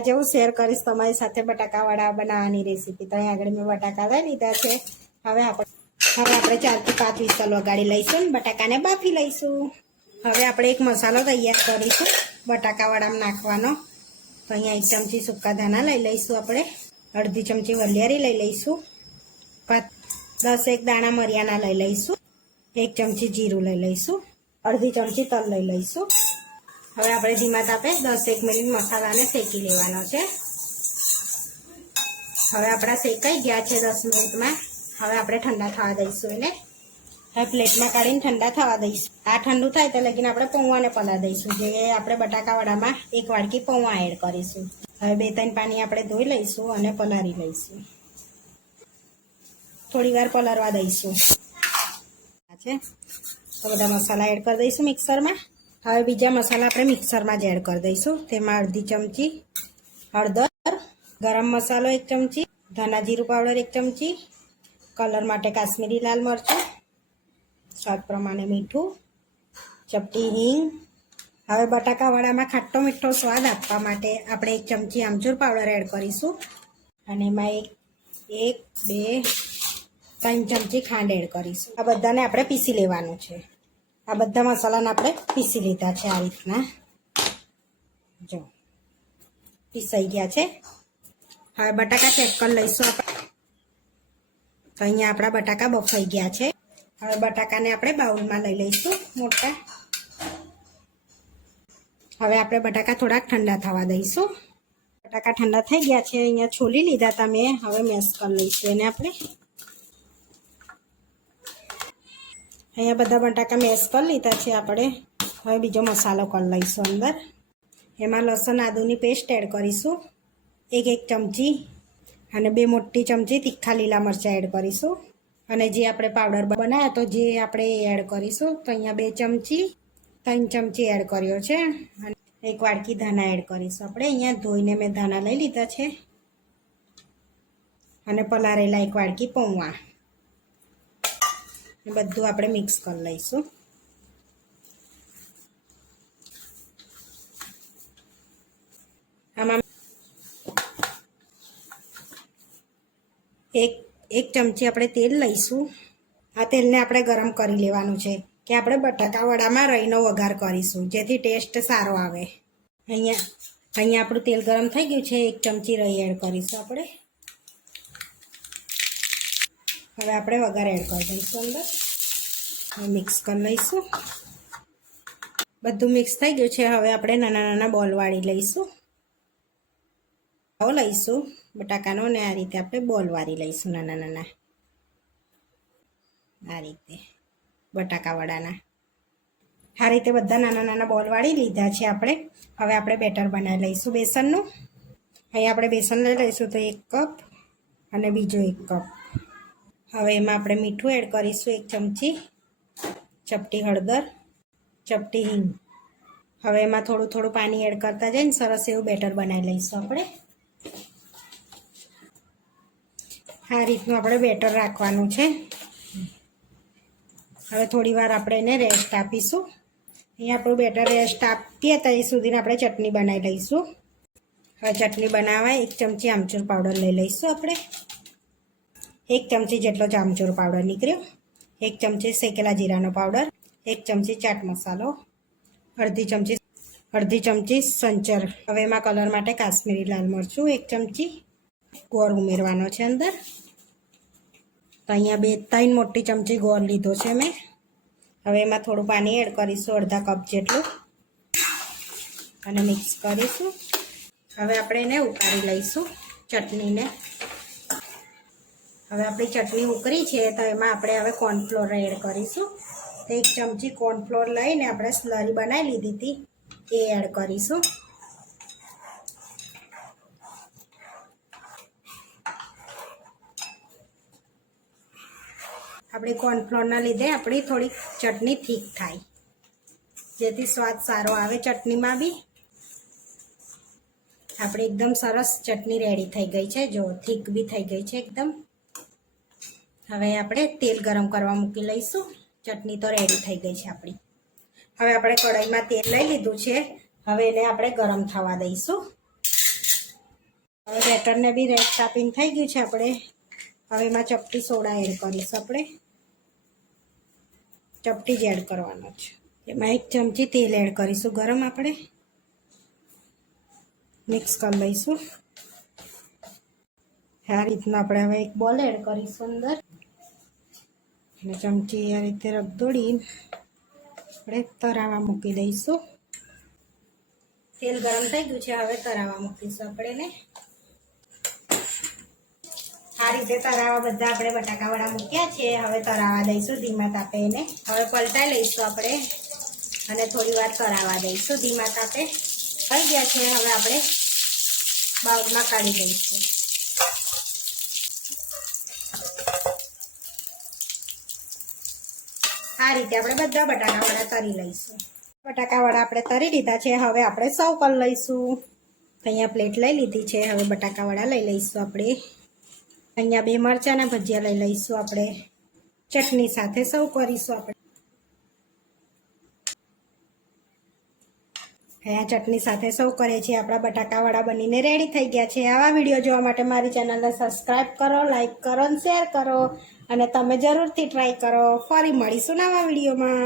આજે હું શેર કરીશ તમારી સાથે બટાકાવાળા બનાવવાની રેસીપી તો અહીં આગળ મેં બટાકા લઈ લીધા છે. હવે આપણે હવે આપણે ચારથી પાંચ વિસલ વગાડી લઈશું ને બટાકાને બાફી લઈશું. હવે આપણે એક મસાલો તૈયાર કરીશું બટાકાવાળામાં નાખવાનો. તો અહીંયા એક ચમચી સૂકા ધાણા લઈ લઈશું આપણે. અડધી ચમચી વલિયારી લઈ લઈશું. પાંચ દસ એક દાણા મરિયાના લઈ લઈશું. એક ચમચી જીરું લઈ લઈશું. અડધી ચમચી તલ લઈ લઈશું. હવે આપણે ધીમા તાપે દસ એક મિનિટ મસાલાને શેકી લેવાનો છે. હવે આપણા શેકાઈ ગયા છે દસ મિનિટમાં. હવે આપણે ઠંડા થવા દઈશું એને. હવે પ્લેટમાં કાઢીને ઠંડા થવા દઈશું. આ ઠંડુ થાય તો લગીને આપણે પૌવાને પલા દઈશું, જે આપણે બટાકાવાળામાં એક વાડકી પૌવા એડ કરીશું. હવે બે ત્રણ પાણી આપણે ધોઈ લઈશું અને પલારી લઈશું. થોડી વાર પલારવા દઈશું. છે. તો બધા મસાલા એડ કરી દઈશું મિક્સરમાં. હવે બીજા મસાલા આપણે મિક્સરમાં જ એડ કરી દઈશું. તેમાં અડધી ચમચી હળદર, ગરમ મસાલો એક ચમચી, ધાણા જીરું પાવડર એક ચમચી, કલર માટે કાશ્મીરી લાલ મરચું, સ્વાદ પ્રમાણે મીઠું, ચપટી હિંગ. હવે બટાકાવાળામાં ખાટો મીઠો સ્વાદ આપવા માટે આપણે એક ચમચી આમચૂર પાવડર એડ કરીશું. અને એમાં એક એક, બે, ત્રણ ચમચી ખાંડ એડ કરીશું. આ બધાને આપણે પીસી લેવાનું છે. આ બધા મસાલાને આપણે પીસી લીધા છે આ રીતના. જો, પીસાઈ ગયા છે. હવે બટાકા ચેક કરી લઈશું આપણે. તો અહીંયા આપણા બટાકા બફાઈ ગયા છે. હવે બટાકાને આપણે બાઉલમાં લઈ લઈશું મોટા. હવે આપણે બટાકા થોડાક ઠંડા થવા દઈશું. બટાકા ઠંડા થઈ ગયા છે, અહીંયા છોલી લીધા તમે. હવે મેસ કરી લઈશું એને આપણે. અહીંયા બધા બટાકા મેશ કરી લીધા છે આપણે. હવે બીજો મસાલો કરી લઈશું અંદર. એમાં લસણ, આદુની પેસ્ટ એડ કરીશું. એક એક ચમચી અને બે મોટી ચમચી તીખા લીલા મરચાં એડ કરીશું. અને જે આપણે પાવડર બનાવ્યો તો જે આપણે એડ કરીશું. તો અહીંયા બે ચમચી, ત્રણ ચમચી એડ કર્યો છે. અને એક વાડકી ધાના એડ કરીશું આપણે. અહીંયા ધોઈને મેં ધાણા લઈ લીધા છે. અને પલારેલા એક વાડકી પૌવા. બધું આપણે મિક્સ કરી લઈશું. આમાં એક એક ચમચી આપણે તેલ લઈશું. આ તેલને આપણે ગરમ કરી લેવાનું છે કે આપણે બટાકાવાળામાં રહીનો વઘાર કરીશું, જેથી ટેસ્ટ સારો આવે. અહીંયા અહીંયા આપણું તેલ ગરમ થઈ ગયું છે, એક ચમચી રહી એડ કરીશું આપણે. હવે આપણે વઘાર એડ કરી દઈશું અંદર. મિક્સ કરી લઈશું. બધું મિક્સ થઈ ગયું છે. હવે આપણે નાના નાના બોલ વાળી લઈશું. લઈશું. બટાકાનો ને આ રીતે આપણે બોલ વાળી લઈશું નાના નાના. આ રીતે. બટાકાવાળાના. આ રીતે બધા નાના નાના બોલ વાળી લીધા છે આપણે. હવે આપણે બેટર બનાવી લઈશું બેસનનું. અહીં આપણે બેસન લઈ લઈશું તો એક કપ અને બીજો એક કપ. હવે એમાં આપણે મીઠું એડ કરીશું એક ચમચી, ચપટી હળદર, ચપટી હિંગ. હવે એમાં થોડું થોડું પાણી એડ કરતા જઈને સરસ એવું બેટર બનાવી લઈશું આપણે. આ રીતનું આપણે બેટર રાખવાનું છે. હવે થોડી વાર આપણે એને રેસ્ટ આપીશું. અહીંયા આપણું બેટર રેસ્ટ આપીએ ત્યાં સુધીને આપણે ચટણી બનાવી લઈશું. હવે ચટણી બનાવવા એક ચમચી આમચૂર પાવડર લઈ લઈશું આપણે. એક ચમચી જેટલો જામચૂર પાવડર નીકળ્યો. એક ચમચી શેકેલા જીરાનો પાવડર. એક ચમચી ચાટ મસાલો. અડધી ચમચી અડધી ચમચી સંચર. હવે એમાં કલર માટે કાશ્મીરી લાલ મરચું, એક ચમચી ગોળ ઉમેરવાનો છે અંદર. તો અહીંયા બે ત્રણ મોટી ચમચી ગોળ લીધો છે મેં. હવે એમાં થોડું પાણી એડ કરીશું, અડધા કપ જેટલું. અને મિક્સ કરીશું. હવે આપણે એને ઉકાળી લઈશું ચટણીને. હવે આપણી ચટણી ઉકળી છે તો એમાં આપણે હવે કોર્નફ્લોર એડ કરીશું. તો એક ચમચી કોર્નફ્લોર લઈને આપણે સ્લરી બનાવી લીધી હતી, એ એડ કરીશું. આપણી કોર્નફ્લોરના લીધે આપણી થોડી ચટણી થીક થાય. જેથી સ્વાદ સારો આવે ચટણીમાં બી. આપણે એકદમ સરસ ચટણી રેડી થઈ ગઈ છે. જો થીક બી થઈ ગઈ છે એકદમ. હવે આપણે તેલ ગરમ કરવા મૂકી લઈશું. ચટણી તો રેડી થઈ ગઈ છે આપણી. હવે આપણે કઢાઈમાં તેલ લઈ લીધું છે. હવે એને આપણે ગરમ થવા દઈશું. હવે બેટરને બી રેડ કાપીને થઈ ગયું છે આપણે. હવે એમાં ચપટી સોડા એડ કરીશું આપણે. ચપટી જ એડ કરવાનો છે. એમાં એક ચમચી તેલ એડ કરીશું ગરમ આપણે. મિક્સ કરી લઈશું. આ રીતના આપણે હવે એક બોલ એડ કરીશું અંદર. અને ચમચી આ રીતે રગદોડી આપણે તરાવા મૂકી દઈશું. તેલ ગરમ થઈ ગયું છે, હવે તરાવા મૂકીશું આપણે ને આ રીતે તરાવા બધા આપણે બટાકાવાળા મૂક્યા છે, હવે તરાવા દઈશું ધીમા તાપે એને. હવે પલટાઈ લઈશું આપણે અને થોડી વાર તરાવા દઈશું ધીમા તાપે. થઈ ગયા છે, હવે આપણે બાઉલમાં કાઢી દઈશું. આ રીતે આપણે બધા બટાકાવાળા તરી લઈશું. બટાકાવાળા આપણે તરી લીધા છે, હવે આપણે સૌ કર લઈશું. અહીંયા પ્લેટ લઈ લીધી છે, હવે બટાકાવાળા લઈ લઈશું આપણે. અહીંયા બે મરચાંના ભજીયા લઈ લઈશું આપણે. ચટણી સાથે સૌ કરીશું આપણે. અહીંયા ચટણી સાથે સૌ કરે છે આપણા બટાકાવાળા બનીને રેડી થઈ ગયા છે. આવા વીડિયો જોવા માટે મારી ચેનલને સબસ્ક્રાઈબ કરો લાઈક કરો અને શેર કરો. અને તમે જરૂરથી ટ્રાય કરો. ફરી મળીશું નવા વિડીયોમાં